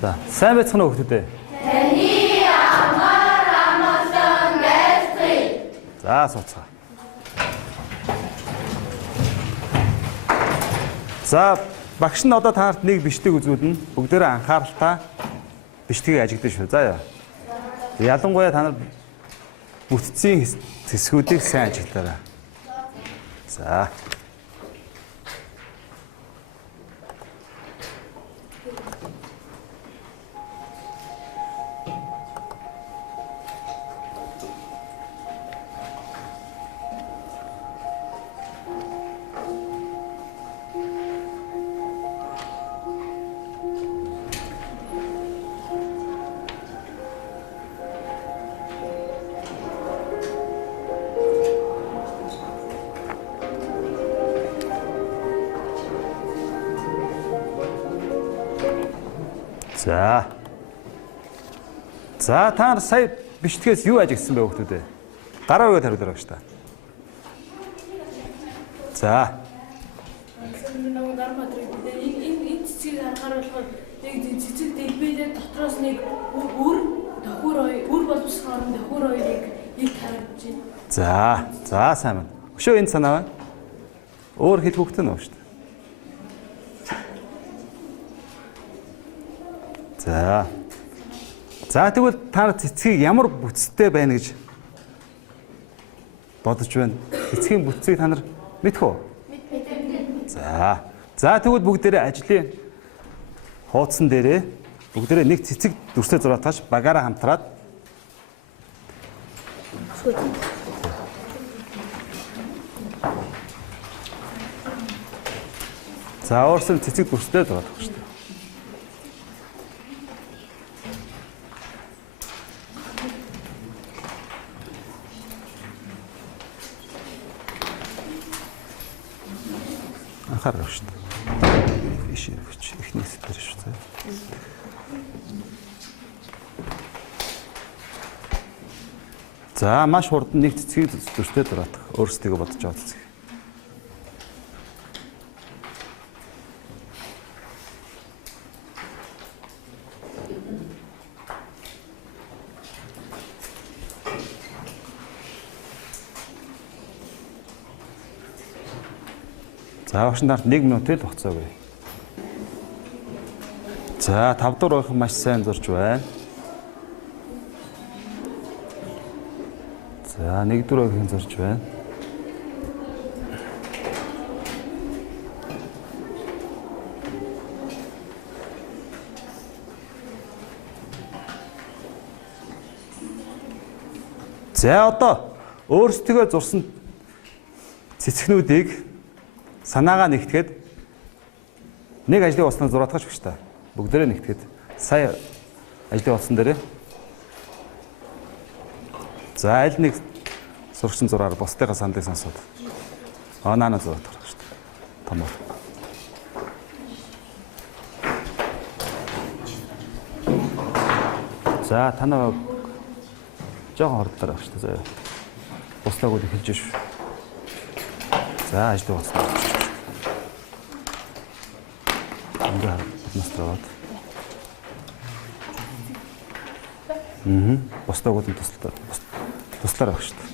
За, сайн байцгаана уу хүүхдүүд? Тэний амар амгалан гэлтгий. За, сууцгаа. За, багш нь одоо та нарт нэг бичлэг үзүүлнэ. Бүгдээрээ анхааралтай бичлэгийг ажиглаж шүү. За яа. Ялангуяа та нар бүтцийн хэсгүүдийг сайн ажиглаарай. За. За. За, та нар сая бичлэгээс юу ажигласан бэ хүүхдүүд? Гараа өгөөд хариулаарай гэж та. За. Энэ цэцгийг харахаар болохоор нэг цэцэг дэлбэлээ дотроос нэг үр боловсроор төхөр хоёрыг их харагдаж байна. За. За, сайн байна. Өшөө энэ санаа байна. Өөр хэд хүүхдтэй нөө шүү дээ. За. За тэгвэл та цэцгийг ямар бүтцтэй байна гэж бодож байна? Цэцгийн бүтцийг та нар мэдэх үү? Мэднэ. За. За тэгвэл бүгдээрээ ажлын хуудсан дээрээ бүгдээрээ нэг цэцэг дүрсээ зураатгаж багаараа хамтраад За уурсан цэцэг дүрсээ зураатгах шүү дээ. Анхаарах шүү дээ. Эхний хэсгээр шүү дээ. За маш хурдан нэг цэцгийг дүрстэй дураатах. Өөрсдөө бодож байгаа цэцэг. За багш нарт 1 минутын хугацаа өгье. За 5 дугаар охин маш сайн зурж байна. За 1 дугаар охин зурж байна. За одоо өөрсдөө зурсан цэцгнүүдийг санаагаа нэгтгэхэд нэг ажлын хуудсанд зураатгаж өгч та. Бүгдээрээ нэгтгэхэд сая ажлын хуудсан дээр. За аль нэг сурагчин зураар бусдынхаа сандыг сонсоод. Наана зураатгах гэж та. Томор. За танаа жоохон хордлоо авах шүү дээ. Бусдаагууд эхэлж шүү. За ажлын хуудсанд. Настраад. Бусдаагууд нь туслаар авах шүү дээ.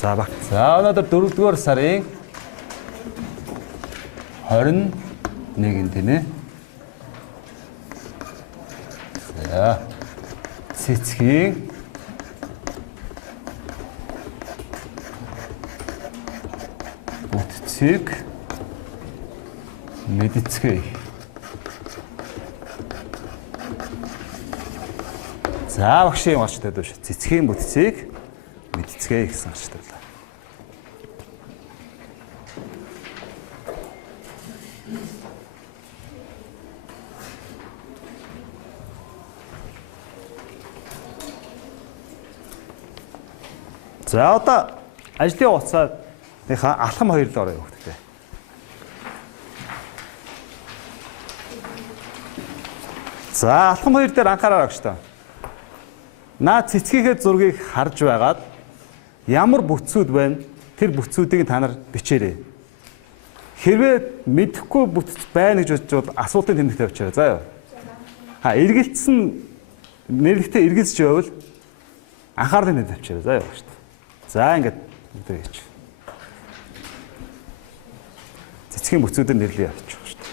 За баг. За өнөөдөр 4-р сарын 21-нд тийм ээ. За. Цэцгийн бүтцийг мэдцгээе. За багшийн ууштай дүүш. Цэцгийн бүтцийг мэдцгээе гэсэн ашигтай байна. За одоо ажлын хугацааныхаа алхам хоёрлоо орё хүүхдтэй. За алхам хоёр дээр анхаараа багш та. Наа цэцгийнхээ зургийг харж байгаад ямар бүтцүүд байна? Тэр бүтцүүдийг та нар бичээрэй. Хэрвээ мэдэхгүй бүтц байна гэж бодож асуултын тэмдэгт тавьчаа. За юу. Эргэлцсэн нэрлэгтээ эргэлзэж байвал анхаарлын тэмдэгт тавьчаа. За юу шүү дээ. За ингээд бүгд хийч. Цэцгийн бүтцүүдээр нэрлэе явчих шүү дээ.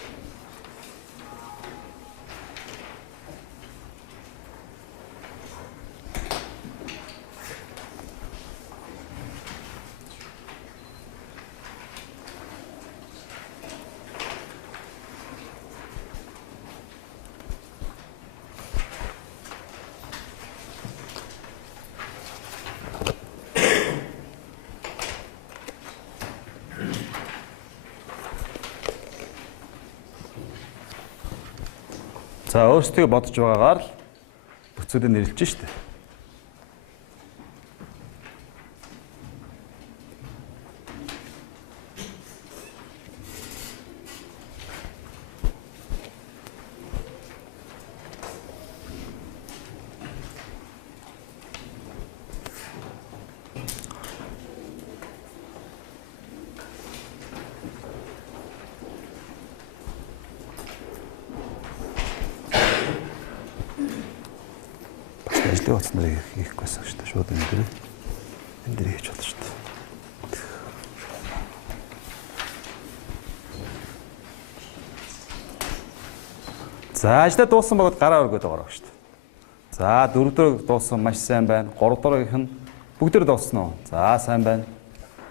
За өөрсдөө бодож байгаагаар л бүтцүүдэд нэрлэж штэ. Ажлын утас нарыг хийхгүй байсан шүү дээ. Шууд энэ дээр хийж болно шүү дээ. За ажлаа дууссан бөгөөд гараа өргөд байгаа шүү дээ. За 4 дөрөв дууссан маш сайн байна. 3 дөрөвийнх нь бүгдээр дууссан уу? За сайн байна.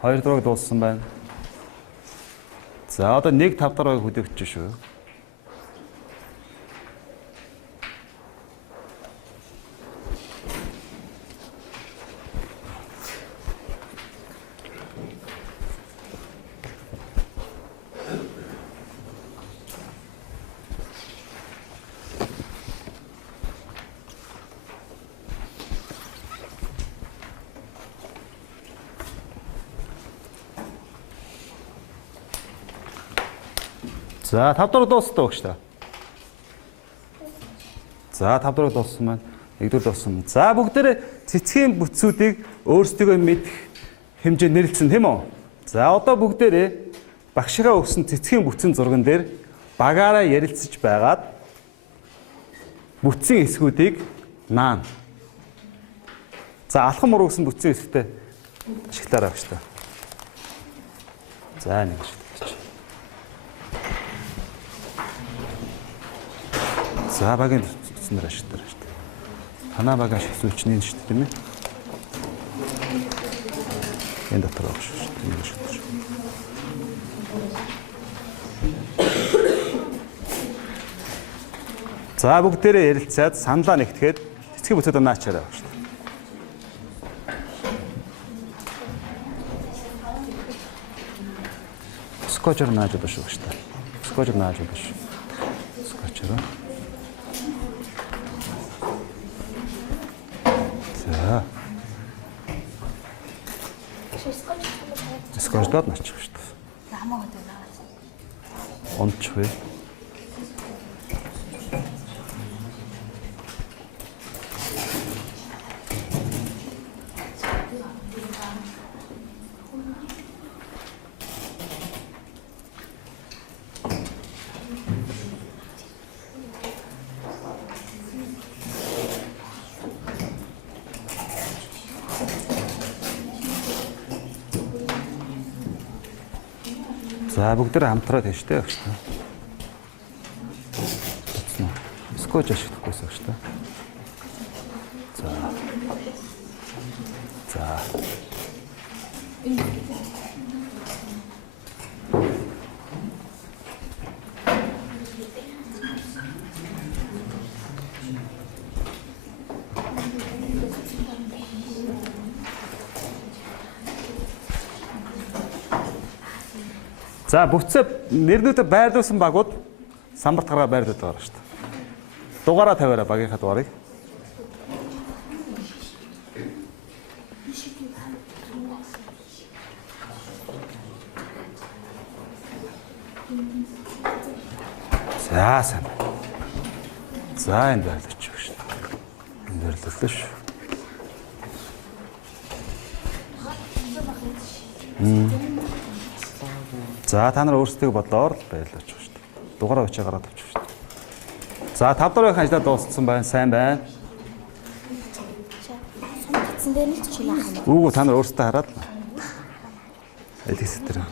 2 дөрөв дууссан байна. За одоо 1 5 дөрөвийг хөдөлгөж шүү. За 5 дөрөв дууссан гэж та. За 5 дөрөв дууссан байна. 1 дөрөв дууссан. За бүгдээрээ цэцгийн бүтцүүдийг өөрсдөө мэдэх хэмжээнд нэрлэлсэн тийм үү? За одоо бүгдээрээ багшигаа өгсөн цэцгийн бүтцийн зурган дээр багаараа ярилцаж байгаад бүтцийн хэсгүүдийг наана. За алхам ургасан бүтцийн хэсэгтээ ашиглаарай гэж та. За нэг шүү. За багийн цэцнэр ашиглаа шүү дээ. Танаа баг ашиглуулч нэн шүү дээ тийм ээ. Энэ дотор байгаа шүү дээ. Энэ шүү дээ. За бүгдээрээ ярилцаад саналаа нэгтгэхэд цэцгийн бүтцүүд наачаарай байгаа шүү дээ. Скотчер нааж байгаа шүү дээ. Скотчер нааж байгаа шүү. Скотчер. За. Скотчдод начих шүү дээ. Намаа гэдэг наа. Онч вэ? За бүгдээ хамтраад хийж тэ гэж та. Скотч ашиглахгүйсэн гэж та. За. За. За бүтцээ нэрнүүдэд байрлуулсан багууд самбарт гараа байрлуулдаг байгаа шүү дээ. Дугаараа тавиараа багийнхаа дугаарыг. За сайн. За энэ байрлуулж шүү дээ. Энэ байрлууллаа шүү. За та нар өөрсдөө бодлоор баярлаж байгаа шүү дээ. Дугаараа очиж гараад авчих шүү дээ. За 5 дараагийн ажлаа дууссан байна. Сайн байна. Сум дээр нэг чи яах юм бэ? Үгүй та нар өөрсдөө хараад. Эдгэс дээр.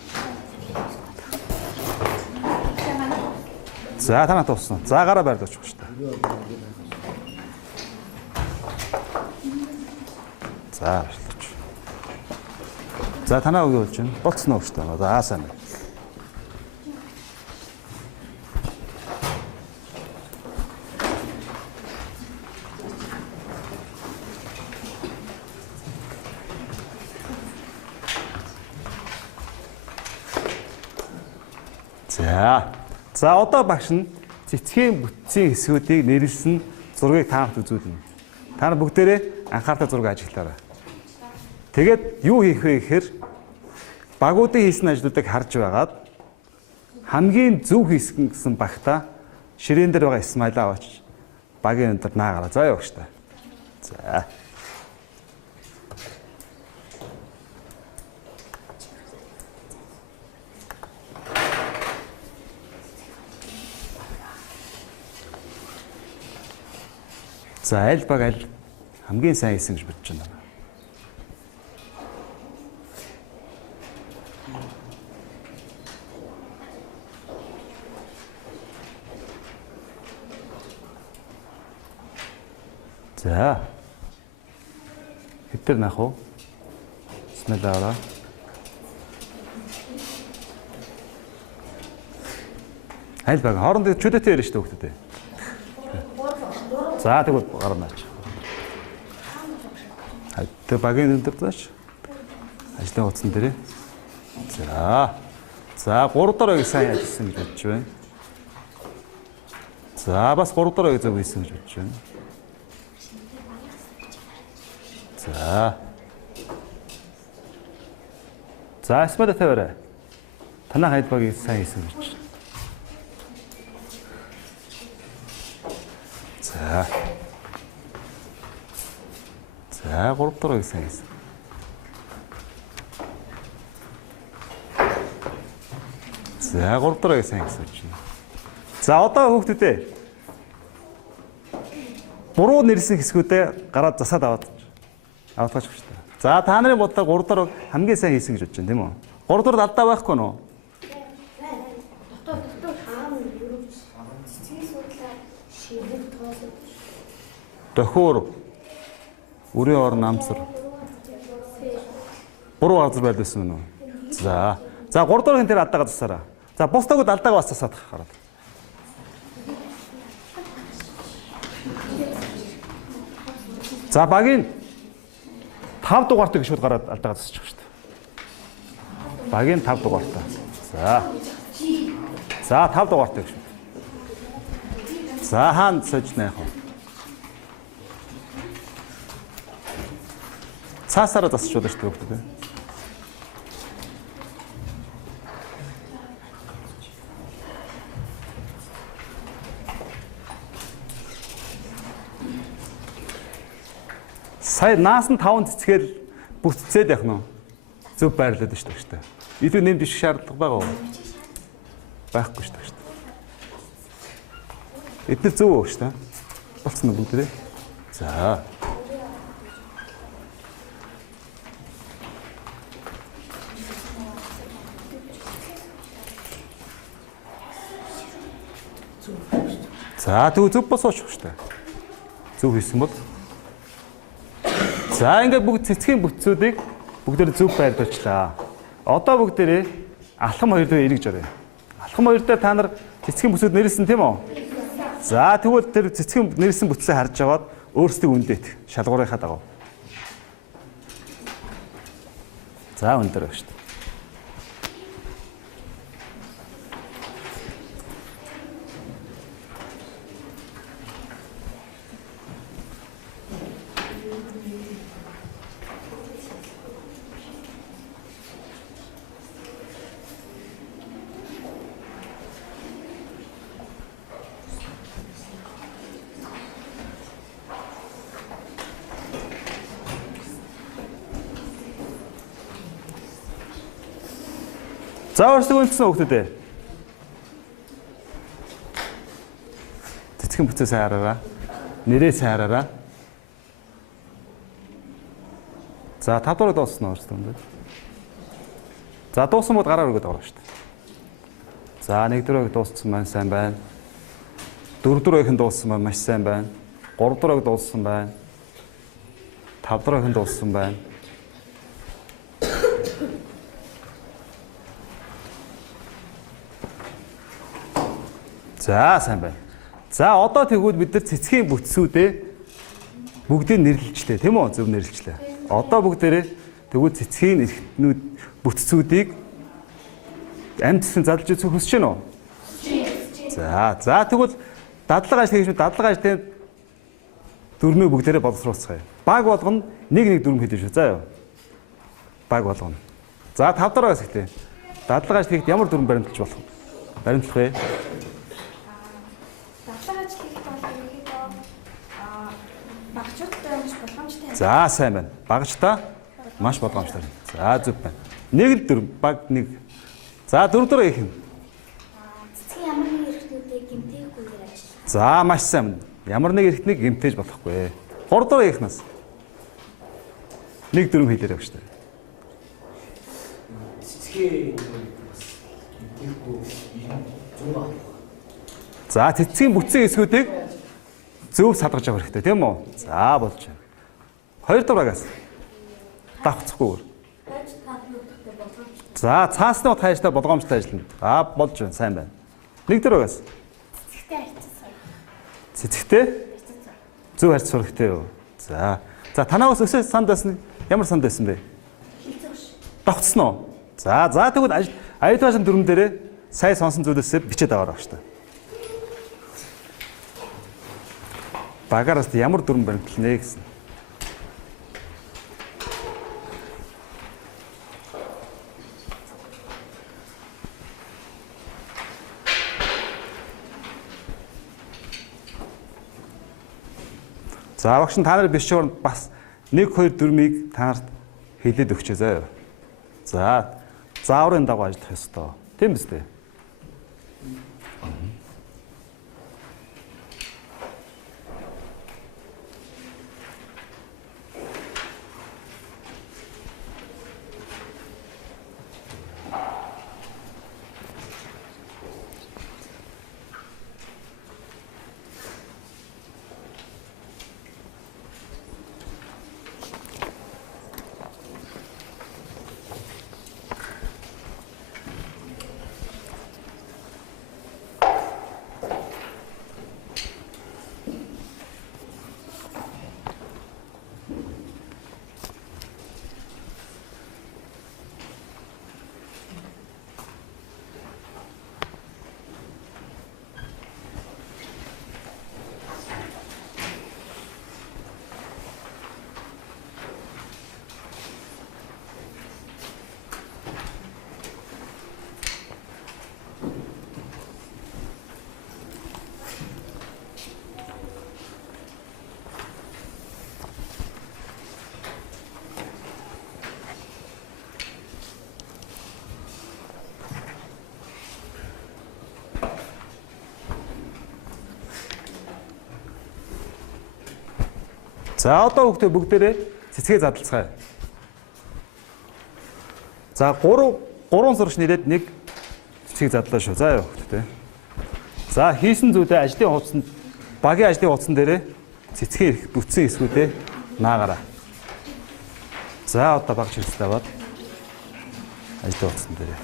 За та нар дууссан. За гараа байрлаж байгаа шүү дээ. За баярлаж. За танаа үгүй болж байна. Болцсон уу шүү дээ. За сайн байна. За одоо багш нь цэцгийн бүтцийн хэсгүүдийг нэрлсэн зургийг таамт үзүүлнэ. Та нар бүгдээрээ анхаарал зураг ажиглаарай. Тэгээд юу хийх вэ гэхээр багуудын хийсэн ажлуудыг харж байгаад хамгийн зөв хийсэн гэсэн багтаа ширээн дээр байгаа Исмаилаа аваач багийн өндөр наагараа. За явах штэ. За. За аль баг аль хамгийн сайн хийсэн гэж бодож байна. За. Хэвтер нах уу? Бисмиллаха. Аль баг хоорондоо чөлөөтэй ярина шүү дээ хүүхдүүд. За тэгвэл гарнаач. Тэг багийн өндөр зааш. Ажлын утсан дээрээ. За. За 3 дараагийн сайн ажилласан гэж бодож байна. За бас 3 дараагийн зөв хийсэн гэж бодож байна. За. За Исмаил таваарай. Танаа хайд багийг сайн хийсэн гэж. За. За 3 дараагийн сайн хийсэн. За 3 дараагийн сайн хийсэн чинь. За одоо хүүхдүүдээ буруу нэрсэн хэсгүүдээ гараад засаад аваад тааж өгч та. За та нарын бодлоор 3 дарааг хамгийн сайн хийсэн гэж бодож байна тийм үү? 3 дараад алдаа байхгүй нь уу? Дотор хаана юу цэцгийн судлаа шийдэх тоолоо. Дохиур үрийн орон намсар. Буруу газар байлсан нь үү? За. За 3 дараагийн дээр алдаагаа засаараа. За бусдагууд алдаагаа бас засаад гараад. За багийн 5 дугаартыг шууд гараад алдаагаа засчих шүү дээ. Багийн 5 дугаартаа. За. За 5 дугаартыг шүү. За хаан сожно яах вэ? Цаасаараа засчихвол шүү дээ хүүхдүүд. Сая наасан 5 цэцгээр бүтцээд явах нь зөв байрлаад шүү дээ. Илүү нэмж иших шаардлага байгаа уу? Байхгүй шүү дээ. Эдгээр зөв үү шүү дээ. Болцсон уу бүгдээ? За. За тэгвэл зөв босооч шүү дээ. Зөв хийсэн бол. За ингээд бүгд цэцгийн бүтцүүдийг бүгдээр зөв байрлуулчлаа. Одоо бүгдээрээ алхам 2 дээр эргэж орё. Алхам 2 дээр та нар цэцгийн бүтцүүд нэрсэн тийм үү? За тэгвэл тэр цэцгийн нэрсэн бүтцээ харж аваад өөрсдөө үндэт шалгуурынхаа дагав. За өндөр байна шүү дээ. За өөрсдөө үнэлсэн хүүхдүүдээ. Цэцгийн бүцээ сайн хараараа. Нэрээ сайн хараараа. За 5 дугаар дууссан өөрсдөө. За дууссан бол гараар өгöd байгаа шүү дээ. За 1 дугаарыг дууссан маань сайн байна. 4 дугаарыг дууссан маань маш сайн байна. 3 дугаарыг дууссан байна. 5 дугаарыг дууссан байна. За сайн байна. За одоо тэгвэл бид нар цэцгийн бүтцүүдээ бүгдийг нэрлэлчлээ тийм үү? Зөв нэрлэлчлээ. Одоо бүгдээрээ тэгвэл цэцгийн эрхтнүүд бүтцүүдийг амьд цэцэн задлж үзэх хүсэж байна уу? За тэгвэл дадлага ажил хийж дадлага ажлын дүрмийг бүгдээрээ боловсруулцгаая. Баг болгоно нэг дүрм хийдэж шүү. За юу. Баг болгоно. За 5 дараагаас ихтэй. Дадлага ажил хийхэд ямар дүрм баримтлаж болох вэ? Баримтлах вэ? Дадлага ажил хийх бол ерөнхийдөө багчуудтай маш боломжтой. За сайн байна. Багчтай маш болгоомжтой. За зөв байна. Нэг л дүрм баг нэг. За 4 дараа их юм. Цэцгийн ямар нэг эрхтнүүдийг гэмтээхгүйгээр ажиллана. За маш сайн. Ямар нэг эрхтнийг гэмтээж болохгүй. 3 дараа ихнаас. Нэг дүрм хийлээрэй гэж байна. За цэцгийн бүтцийн эсгүүдийг зөв садгаж авах хэрэгтэй тийм үү? За болж байна. 2 дугаараас давхцахгүйгээр. За цаасны бот хайштай болгоомжтой ажиллана. За болж байна, сайн байна. 1 дугаараас. Цэцэгтэй харьцаж сурах. Цэцэгтэй? Зөв харьцаж сурах хэрэгтэй юу? За танаас өсөө санд байсан ямар санд байсан бэ? Давхцсан уу? За тэгвэл аюултай дүрм дээрээ сая сонсон зүйлээсээ бичээд аваад авах хэрэгтэй. Багаараас ямар дүрм баримтлана гэсэн. За багш та нар биш чор бас 1-2 дүрмийг та нарт хэлээд өгчээ заяа. За зааврын дагуу ажиллах ёстой. Тийм биз дээ? За одоо хүүхдээ бүгдээрээ цэцгээ задлацгаая. За 3 сурагч нэрээд нэг цэцгийг задлаа шүү. За хүүхдээ. За хийсэн зүйлээ ажлын хуудсанд багийн ажлын хуудсан дээрээ цэцгийн эрх бүтцийн эсгүүдээ наагаараа. За одоо баг чирцтэй аваад ажлын хуудсан дээрээ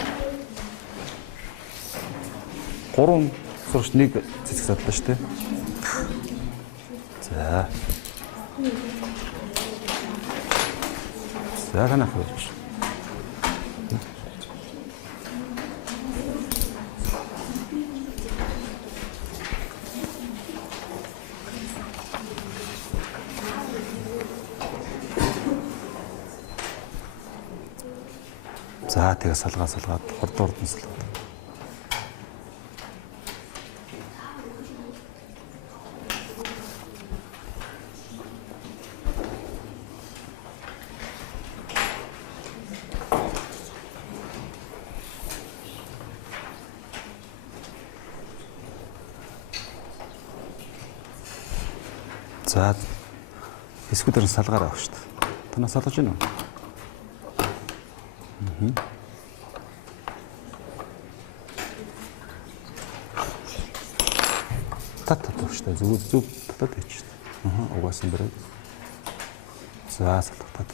3 сурагч нэг цэцэг задлаа шүү дээ. За танах хөөж. За тэгээ салгаад хурдан салгаад. За хэсгүүдээр салгаараа авах шүү дээ. Танаа салгаж байна уу? Татдаг шүү дээ. Зүг татдаг байж шүү дээ. Угаасан бэрэг. За салгатаад.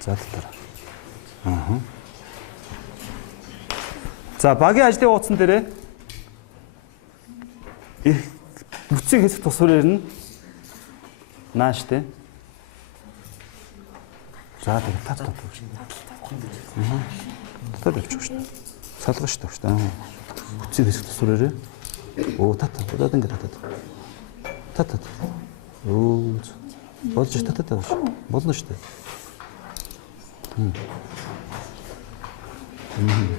За татараа. За багийн ажлын хуудсан дээрээ их бүтцийн хэсэг тусвар ирнэ. Нааштай. За тэгээд татдаг шүү дээ. Татдаг явчих шүү дээ. Салгаж шүү дээ. Бүтцийн хэсэг тусвар ирээ. Оо татдаг. Удаад ингэ татдаг. Татдаг. Оо болж татдаг шүү. Болно шүү дээ.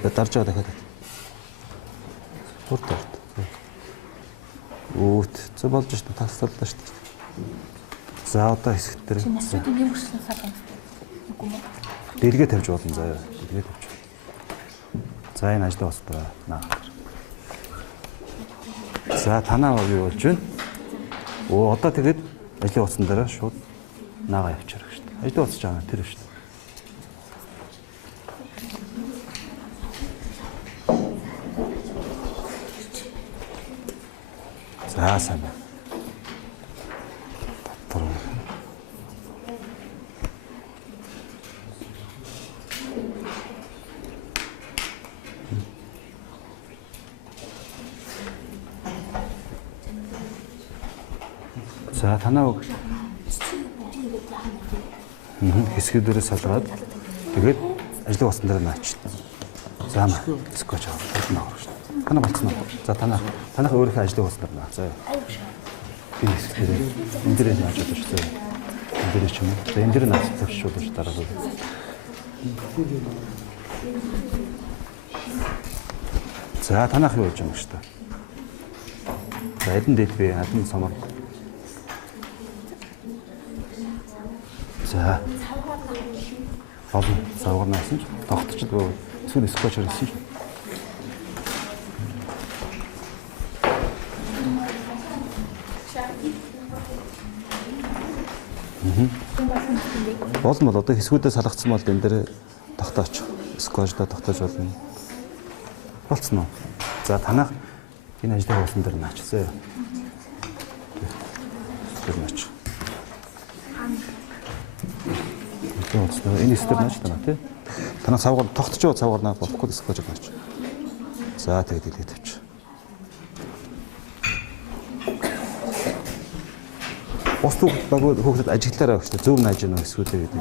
Дарж байгаа дахиад. Хурд. Өөт зөв болж шүү дээ. Таслаллаа шүү дээ. За одоо хэсэг дээр. Насуудын нэг өссөн салган. Үгүй мө. Дэлгээ тавьж болно заяа. Дэлгээ тавьж. За энэ ажлаа босдоо. За танаа юу болж байна? Оо одоо тэгээд ажлын утсан дээр шууд наагаа явчихарах шүү дээ. Ажлын утсаж байгаа тэр шүү дээ. За сайн байна. Татвар. За танаа хэсгүүдээрээ салгаад тэгээд ажлын утсан дээр наачна. За маа скотч аваад наа шүү дээ. Танаа болцсон уу? За танах өөрийнхөө ажлын утсан дээр наа. За. Энэ хэсгээрээ энэ дээр нааж байгаа шүү дээ. Энэ дээр ч юм уу. За энэ дээр наач тавьчихвол шүү дараа нь. За танах юу болж байгаа юм шүү дээ. За эдэн дэлбэ, адын сомор. За. Олон савгарнаас нь тогтчихлоо. Эсвэл скотч хийсэн шүү. Болно бол одоо хэсгүүдээ салгацсан бол энэ дээр тогтооч. Скотчдоо тогтоож болно. Болцсон уу? За танах энэ ажлын хуусан дээр наачсан. Тэр наач. Энэ степ наач тана тий. Танах савгаар тогтож байгаа савгаар наа болохгүй скотч наач. За тэгээд хэлээд тавьч. Бос хүүхдэд ажиглаараа өгч зөв нааж гэнэ эсвэл гэдэг.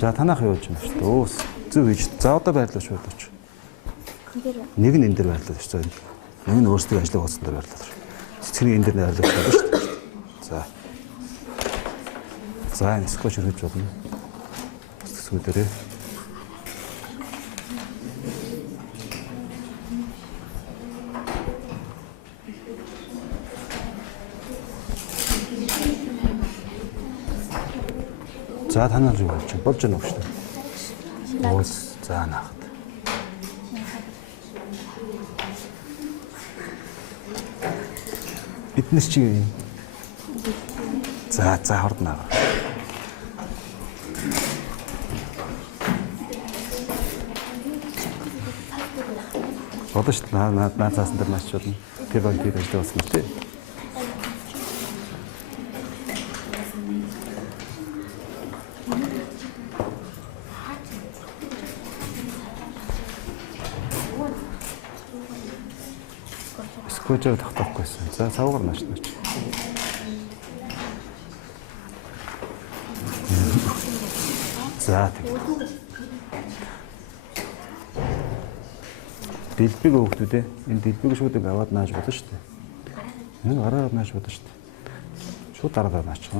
За танах юу гэж юм шүү дээ. Өөс зөв хийж. За одоо байрлал шүү дооч. Нэг нь энэ дээр байрлал шүү дээ. Нэг нь өөрсдөө ажлын хуудсан дээр байрлал. Цэцгийн энэ дээр байрлал шүү дээ. За. За энэ скотч хийж болно. Хэсгүүдээрээ. За танаа юу болж байна уу шүү дээ. Өөс за наахт. Биднес чи юм. За хорднаа. Одоо шүү дээ наа цаасан дээр маш болно. Тэр баг тийм ажил болсон тийм. Скотчээр тогтоохгүйсэн. За савгаар наачнаач. За тэг. Дэлбэг хөөхтүүдээ энэ дэлбэг шүүдийг аваад нааж болно шүү дээ. Энэ гараар нааж болно шүү дээ. Шууд дараагаар наачих.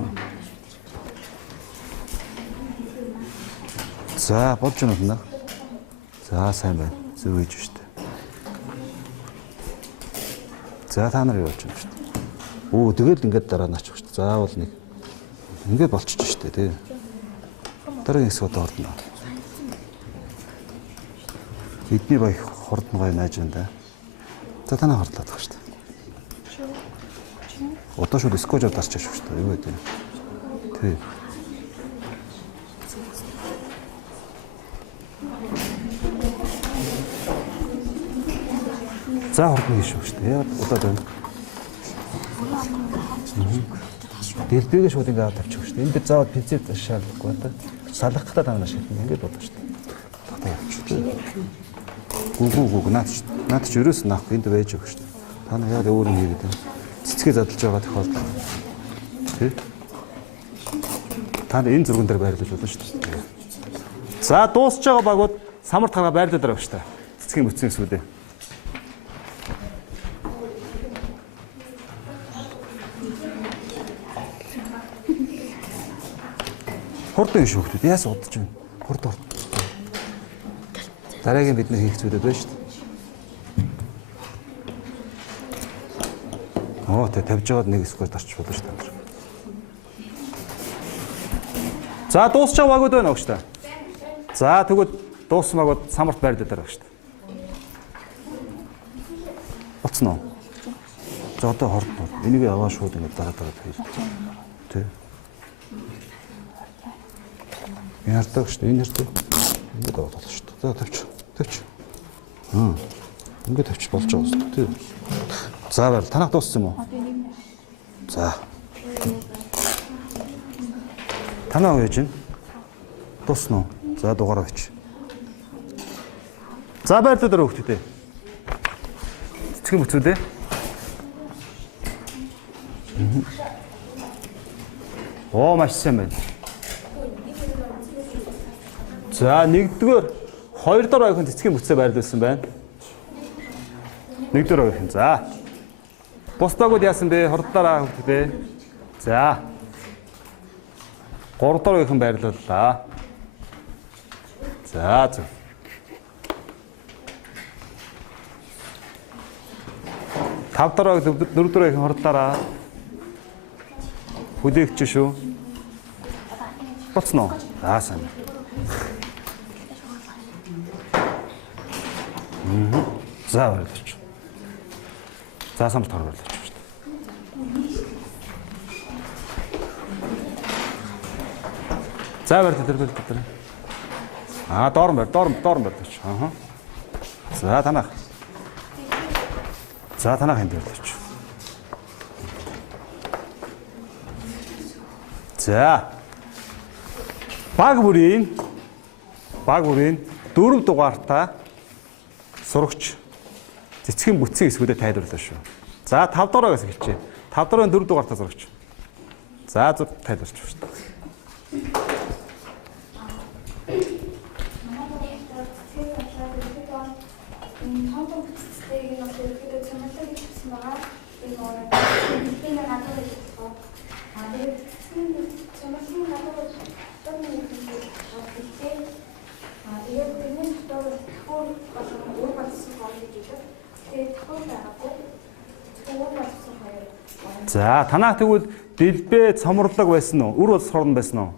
За болж байна. За сайн байна. Зөв хийж шүү дээ. За та нар юу болж байна шүү дээ. Өө тэгэл ингээд дараа наачих шүү дээ. Заавал нэг ингээд болчих шүү дээ тий. Дараагийн хэсэг одоо ордно. Эдний баях хордон гой нааж байна да. За танаа хордлоод байгаа шүү дээ. Одоо шууд скожоо дарчих шүү дээ. Юу гэдэг. Тий. За хурдан хийш шүү дээ. Яа удаад байна. Дэлбэгээ шууд ингээд тавьчих шүү дээ. Энд дээр заавал пинцет шаардлагагүй та. Салгахтаа таанаа шилэн ингээд бодож шүү дээ. Татаа явчих шүү дээ. Гүг наад ч ерөөс наахгүй энд байж байгаа шүү дээ. Та нар яа өөр юм хийгээд байна. Цэцгээ задлж байгаа тохиолдол. Тэ? Та энэ зурган дээр байрлуулж болно шүү дээ. За дуусч байгаа багууд самар тарга байрлуулж байгаа шүү дээ. Цэцгийн бүтцэн сүдээ. Хурдан шүү хөлтөд яас удаж байна. Хурд. Дараагийн бид нар хийх зүйлүүд байна шүү дээ. Оо тэ тавьж байгаад нэг сквер дарчих болно шүү дээ. За дуусч байгаа багууд байна уу шүү дээ. За тэгвэл дууссан багууд самарт байрлуулж байгаа шүү дээ. Боцно уу? За одоо хорд. Энийг аваа шууд ингэ дараа хийж. Тэ. Энэ хардаг шүү дээ. Энэ хардаг. Ингээд аваад болно шүү дээ. За тавьчих. Ингээд тавьчих болж байгаа шүү дээ. За байл. Танах дууссан юм уу? За. Танаа үйж байна. Дуусна уу? За дугаараа өч. За байрлал дээр хөвгтдээ. Цэцгийн бүцүүдээ. Оо маш сайн байна. За нэгдүгээр хоёр дахь оюухан цэцгийн бүцээ байрлуулсан байна. Нэгдүгээр оюухан. За. Бусдаагууд яасан бэ? Хордлоороо хөвгтдээ. За. Гурав дахь оюухан байрлууллаа. За зөв. Тав дахь дөрөв дахь оюухан хордлоороо. Хүлээгч шүү. Боцно. За сайн. За байрлууч. За самт хор байрлууч шүү дээ. За байрлал дээр. Доорн байрлууч. Аха. За танах. За танах энд байрлууч. За. Баг бүрийн 4 дугаартаа сурагч цэцгийн бүтцийн хэсгүүдэд тайлбарлаа шүү. За 5 дугаараас эхэлчихье. 5 дугаар 4 дугаартаа сурагч. За зөв тайлбарч шүү дээ. За танаа тэгвэл дэлбээ цомрлог байсан уу? Үр улс хорн байсан уу?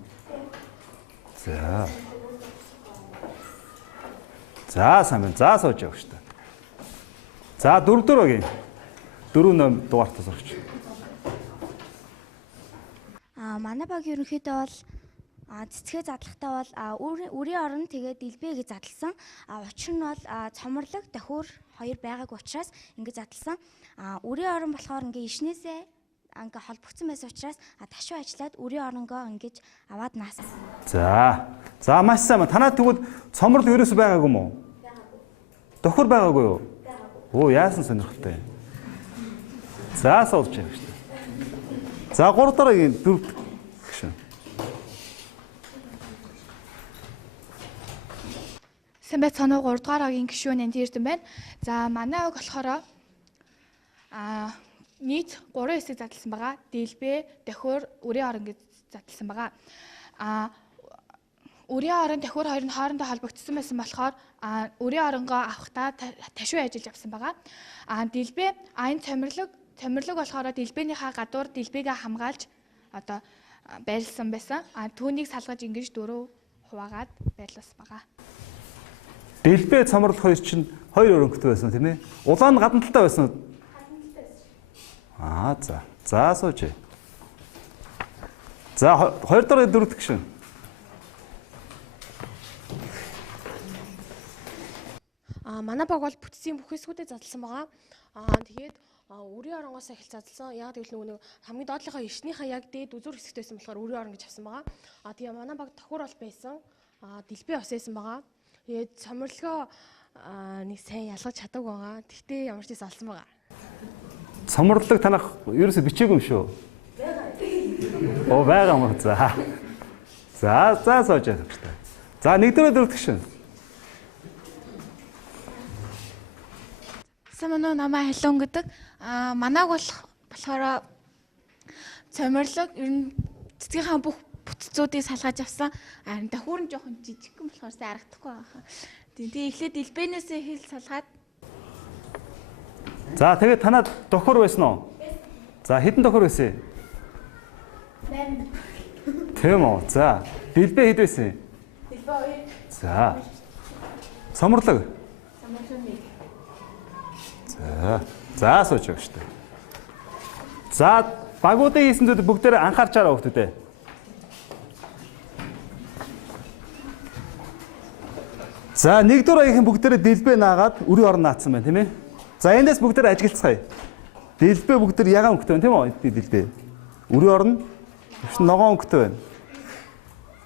За. За сайн байна. За сууж явах шүү дээ. За 4 дугаагийн 4 дугаартаа сурагч. Манай баг ерөнхийдөө бол цэцгээ задлахтаа бол үрийн орон тэгээд дэлбээ гэж задлсан. Учир нь бол цомрлог давхур хоёр байгааг учраас ингэж задлсан. Үрийн орон болохоор ингээ ишнээсээ ингээ холбогдсон байсан учраас ташуу ажиллаад үрийн оронгоо ингэж аваад наасан. За маш сайн байна. Танаа тэгвэл цомрол ерөөсөө байгаагүй юм уу? Давхур байгаагүй юу? Оо яасан сонирхолтой. За суулж явах шүү дээ. За 3 дараагийн 4 гişүн. Сайн байцгаана уу 3 дугаар огийн гишүүн энд ирсэн байна. За манай ог болохоор нийт 3 хэсэг задлсан байгаа. Дэлбээ, давхур, үрийн орон гэж задлсан байгаа. Үрийн орон давхур хоёр нь хоорондоо холбогдсон байсан болохоор үрийн оронгоо авахдаа ташуу ажиллаж авсан байгаа. Дэлбээ энэ цомрлог болохоор дэлбээнийхээ гадуур дэлбээгээ хамгаалж одоо байрлсан байсан. Түүнийг салгаж ингэж 4 хуваагаад байрлуулсан байгаа. Дэлбээ цомрол хоёр чинь хоёр өрөнгөтэй байсан тийм ээ. Улаан гадна талтай байсан уу? За. За сууж. За 2 дахь 4 дахь гишүүн. Манай баг бол бүтцийн бүх хэсгүүдэд задлсан байгаа. Тэгээд үрийн оронгоос эхэлж задлсан. Яг тэгвэл нэг хамгийн доотлийнхаа эртнийхээ яг дээд үзүүр хэсэгт байсан болохоор үрийн орон гэж авсан байгаа. Тэгээ манай баг тохиор бол байсан. Дэлбээ бас байсан байгаа. Тэгээд цоморлогоо нэг сайн ялгаж чаддаг байгаа. Тэгтээ ямар ч зүйл олсон байгаа. Цоморлог танах ерөөсө бичээгүй юм шүү. Оо байгаа юм. За. За сууж явах хэрэгтэй. За 1 дөрөв 4 дахь гишүүн. Самано намаа хэлэн гэдэг. Манайг болохоор цоморлог ер нь цэцгийнхаа бүх бүтцүүдийг салгаж авсан. Харин дахиур нь жоохон жижигхэн болохоор сайн харагдахгүй байгаа. Тэгээ эхлээд дэлбэнээсээ хэл салгаад. За тэгээд танад тохор байсан уу? За хэдэн тохор байсан? 8. Тийм үү. За дэлбээ хэд байсан? Дэлбээ 2. За. Цоморлог. За сууж явах штэ. За багуудын хийсэн зүйл бүгдээр анхаарч байгаа хүмүүстээ. За 1 дугаар аягийн бүгдээр дэлбээ наагаад үрийн орон наацсан байна тийм ээ. За эндээс бүгдээр ажиглацгаая. Дэлбээ бүгдээр ягаан өнгөтэй байна тийм үү? Эдний дэлбээ. Үрийн орон ногоон өнгөтэй байна.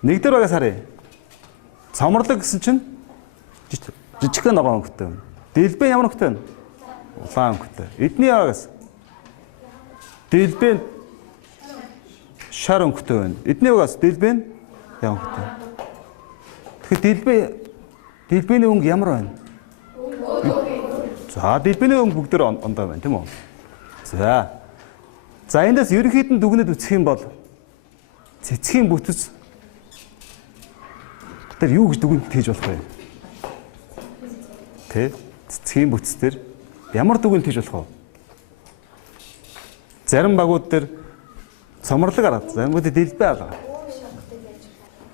1 дугаар агаас харъя. Цоморлог гэсэн чинь жижигхэн ногоон өнгөтэй байна. Дэлбээ ямар өнгөтэй байна? Улаан өнгөтэй. Эдний агаас дэлбээ шар өнгөтэй байна. Эдний агаас дэлбээ яа өнгөтэй. Тэгэхээр дэлбээний өнгө ямар байна? За дэлбээний өнгө бүгдээр ондоо байна тийм үү? За. За эндээс ерөнхийд нь дүгнэж үсэх юм бол цэцгийн бүтэц тэр юу гэж дүгнэлт хийж болох вэ? Тэ? Цэцгийн бүтэц тэр ямар дүгнэлт хийж болох вэ? Зарим багууд дээр цоморлог арга, зарим багууд дэлбээ арга.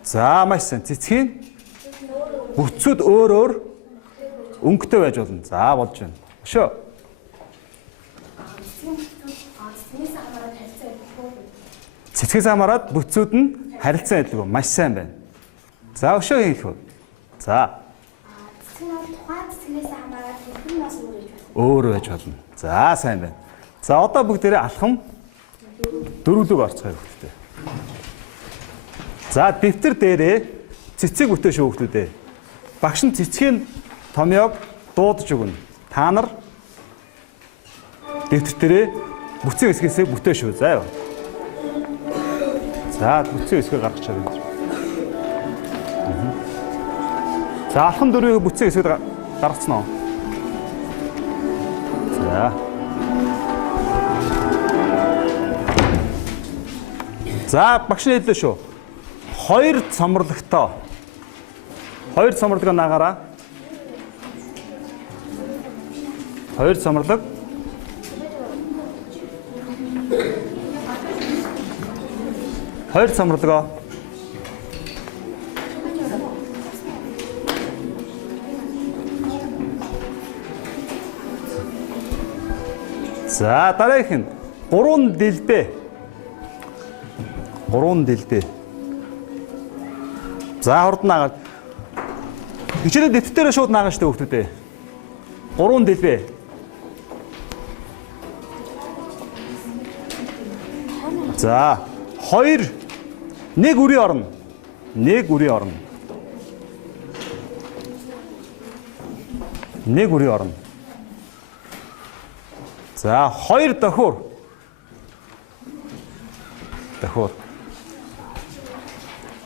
За маш сайн. Цэцгийн бүтцүүд өөр өнгөтэй байж болно. За болж байна. Өшөө. Цэцгээс хамаарат бүтцүүд нь харилцан адилгүй. Маш сайн байна. За өшөө хийх үү? За. Тухайн цэцгээс хамаарат хэлбэр бас өөр байж болно. За сайн байна. За одоо бүгдээрээ алхам дөрвөлөг орцгоё хүүхдтэй. За дэвтэр дээрээ цэцэг бүтээш хүүхдүүдээ. Багш нь цэцгийн томьёог дуудаж өгнө. Та нар дэвтэр дээрээ бүцэн хэсгээсээ бүтээш үү. За яа. За бүцэн хэсгээ гаргаж чарна. За алхам дөрвийг бүцэн хэсгээд гаргацсан уу? За. За багш нь хэллээ шүү. 2 цоморлагтой. 2 цоморлог наагаараа. 2 цоморлог. Хоёр цоморлогоо. За дараагийнх нь 3 дэлбээ. 3 дэлбээ. За хурд наагаад. Хичээлээ дэвтэрээр шууд наагаа штэ хүүхдүүдээ. 3 дэлбээ. За 2 1 үрийн орно. 1 үрийн орно. 1 үрийн орно. За 2 дохиур. Дохиур.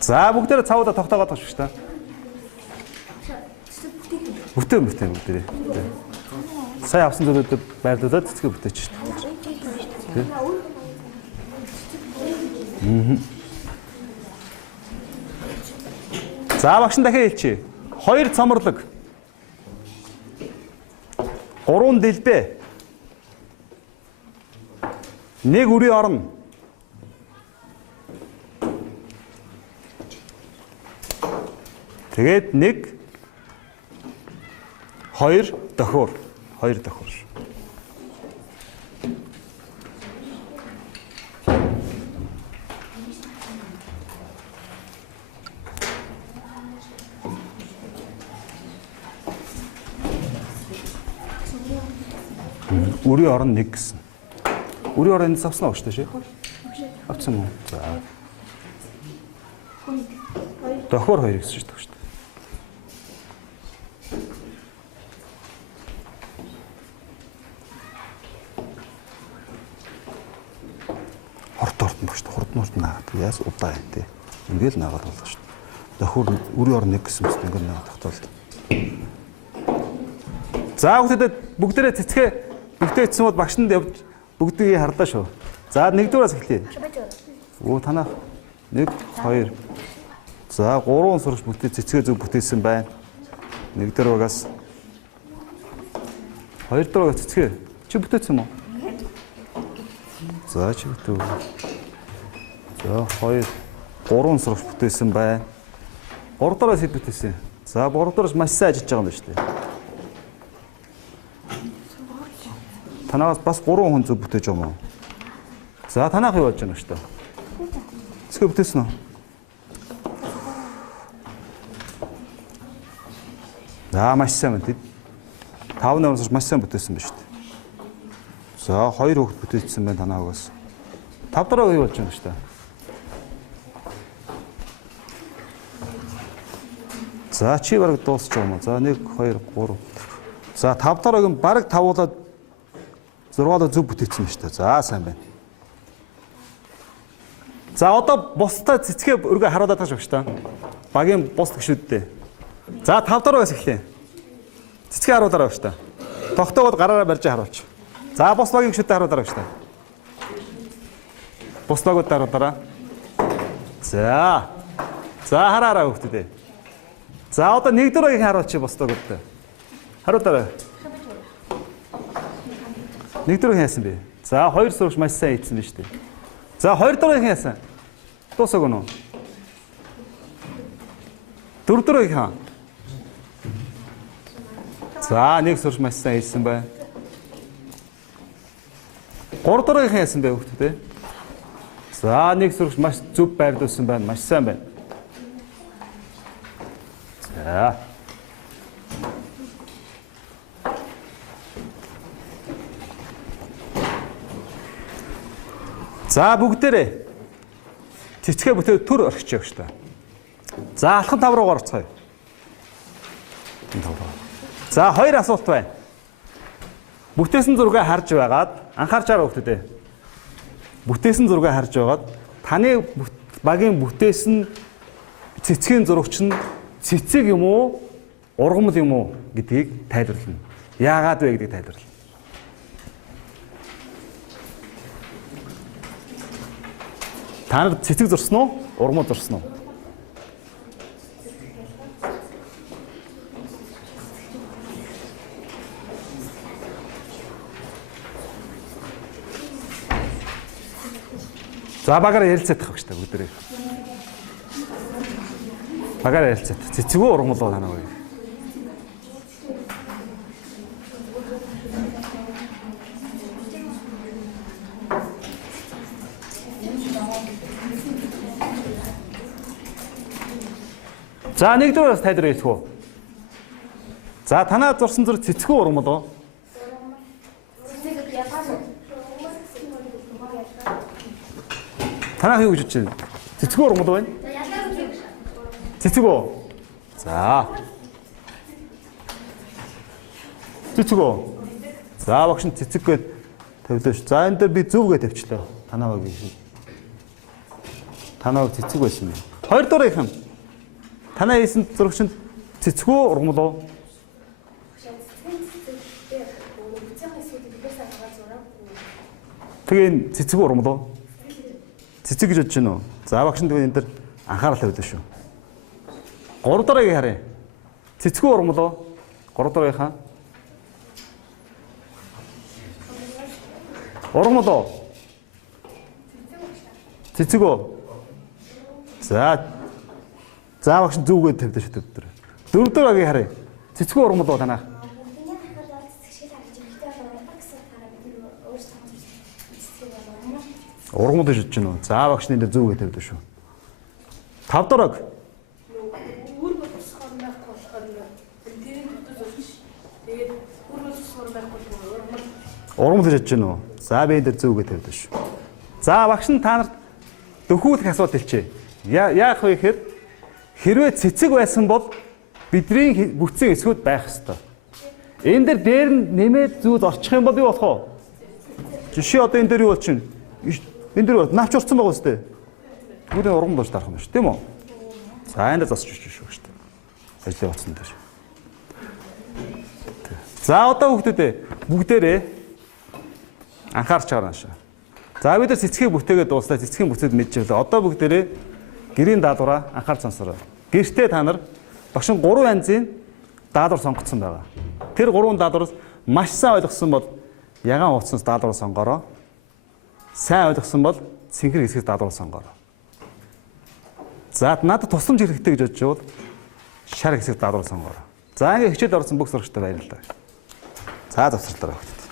За бүгдээрээ цаавда тогтоогоод байгаа шүү дээ. Бүтээн бүгдээрээ. Сайн авсан зүйлүүд байрлуулад цэцгээ бүтээч шүү дээ. За багш нь дахиад хэлчихье. 2 цоморлог. 3 дэлбээ. 1 үрийн орно. Тэгээд 1 2 дохиур. 2 дохиур. Үрийн орон 1 гэсэн. Үрийн орон энд авсан уу шүү дээ. Авсан уу? За. Дохор 2 гэсэн шүү дээ. Хорт багш хурднууд наагаад яас удаа юм тий. Ингээл наагаад болно шүү дээ. Дохор үрийн орон 1 гэсэн мэт ингээл наагаад тогтоол. За хүүхдүүд бүгдээрээ цэцгээ бүгдээдсэн бол багш нь явж бүгдийг харлаа шүү. За нэгдүгээрээс эхлэе. Оо танаа 1 2. За 3 сурагч бүтээ цэцгээ зөв бүтээсэн байна. Нэгдүгээр багаас 2 дугаар цэцгээ чи бүтээсэн юм уу? За чи бүтээв. За 2 3 сурагч бүтээсэн байна. 3 дугаараас хэд бүтээсэн? За 3 дугаараас маш сайн ажиллаж байгаа юм байна шүү дээ. Танаас бас 3 хүн зөв бүтээж байгаа юм уу? За танаах юу болж байна шүү дээ? Цэцгээ бүтээсэн үү? За маш сайн байна. 5 намаас маш сайн бүтээсэн байна шүү дээ. За 2 хүүхэд бүтээсэн байна танаагаас. 5 дараа юу болж байна шүү дээ? За чи бараг дуусч байгаа юм уу? За 1 2 3. За 5 дараагийн бараг тавуулаад 6 доо зөв бүтээсэн байна шүү дээ. За сайн байна. За одоо бусдаа цэцгээ өргөө харуулдаг шүү дээ. Багийн бус гişүүдтэй. За 5 дараагаас эхлэе. Цэцгээ харуулаарай шүү дээ. Тогтоогод гараараа барьж харуулж. За бус багийн гişүүдтэй харуулаарай шүү дээ. Бус багуудаа харуулаарай. За. За хараарай хүүхдүүдээ. За одоо 1 дугаарыг харуулчих бус багуудтай. Харуулаарай. 1 дугаар хийсэн бэ? За 2 сурагч маш сайн хийсэн байна шүү дээ. За 2 дугаар хийсэн. Дуусах нь уу? 4 дугаар хаа. За 1 сурагч маш сайн хийсэн байна. 3 дугаар хийсэн бэ хүүхдүүд? За 1 сурагч маш зөв байрлуулсан байна. Маш сайн байна. За. За бүгдээрээ цэцгээ бүтээ төр орчих шүү дээ. За алхан тав руу орцгоё. За 2 асуулт байна. Бүтээсэн зургаа харж байгаад анхаарч байгаа хүүхдүүдээ. Бүтээсэн зургаа харж байгаад таны багийн бүтээсэн цэцгийн зурагч нь цэцэг юм уу, ургамал юм уу гэдгийг тайлбарлана. Яагаад вэ гэдгийг тайлбарлана. Та нар цэцэг зурсан уу? Ургамал зурсан уу? За багаар ярилцаад тах гэж та бүгдээрээ. Багаар ярилцаад. Цэцэг үү ургамал уу танаа вэ? За 1 дугаараас тайлбар хийх үү? За танаа зурсан зураг цэцэг үү ургамал уу? Танаа юу гэж бодож байна? Цэцэг үү ургамал байна? Цэцэг үү? За. Цэцэг үү? За багш нь цэцэг гээд тавилаа ш. За энэ дээр би зөв гээд тавьчлаа. Танаа баг юм. Танаа цэцэг байсан юм. 2 дугаар их юм. Танаа хийсэн зурагчид цэцэг үү ургамал уу? Тэгээ цэцэг үү ургамал уу? Цэцэг гэж бодож байна уу? За багш нь тэгээ энэ дээр анхаарал тавилаа шүү. 3 дараагийн харъя. Цэцэг үү ургамал уу? 3 дараагийнхаа. Ургамал уу? Цэцэг үү? За. За багш зүггээд тавьдаг шүү дээ. 4 дараагийн харъя. Цэцэг үү ургамал уу танаа? Ургамал гэж бодож байна уу? За багш нэр зүггээд тавьдаг шүү. 5 дарааг. Үр болсохоор байхгүй болохоор тэрийн дотор зөвч. Тэгээд үр болсохоор байхгүй ургамал Урам хийж чадж гэнэ үү? За би энэ дээр зөв гэж тавьдаг шүү. За багш нь та нарт дөхүүлэх асуулт хэлчихье. Яах вэ гэхээр хэрвээ цэцэг байсан бол бидний бүтцийн эсгүүд байх ёстой. Энэ дээр нь нэмээд зүйл орчих юм бол юу болох вэ? Жишээ одоо энэ дээр юу болчихно? Энэ дээр навч орсон байгаа үстэй. Бүгдээ урган болж дарах юм шүү, тийм үү? За энэ дээр засч шүү шүү дээ. Ажлын утсан дээр. За одоо бүгдээрээ анхаарч байгаа наашаа. За бид нар цэцгийг бүтээгээд дууслаа. Цэцгийн бүтэд мэдчихлээ. Одоо бүгдээрээ гэрийн даалгавраа анхаарч сонсороо. Гэртээ та нар багш нь 3 янзын даалгавар сонгогдсон байгаа. Тэр 3 даалгавраас маш сайн ойлгосон бол ягаан утаснаас даалгавар сонгороо. Сайн ойлгосон бол цэнхэр хэсгээс даалгавар сонгороо. За надад тусламж хэрэгтэй гэж бодож бол шар хэсгээс даалгавар сонгороо. За ингээ хичээл орсон бүх сурагчтай баярлалаа. За завсарлаарай хүүхдүүд.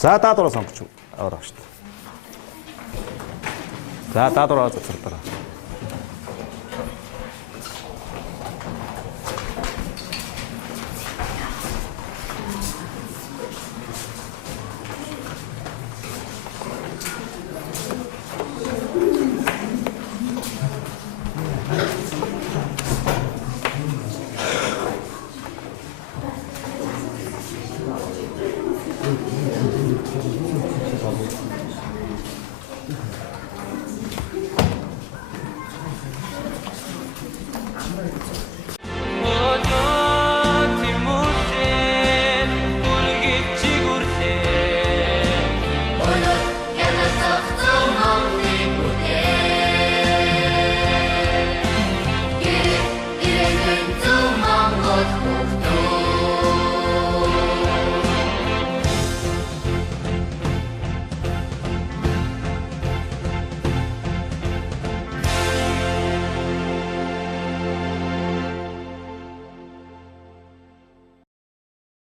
За даалгавар сонгоч аваад авч. За даалгавар завсарлаарай.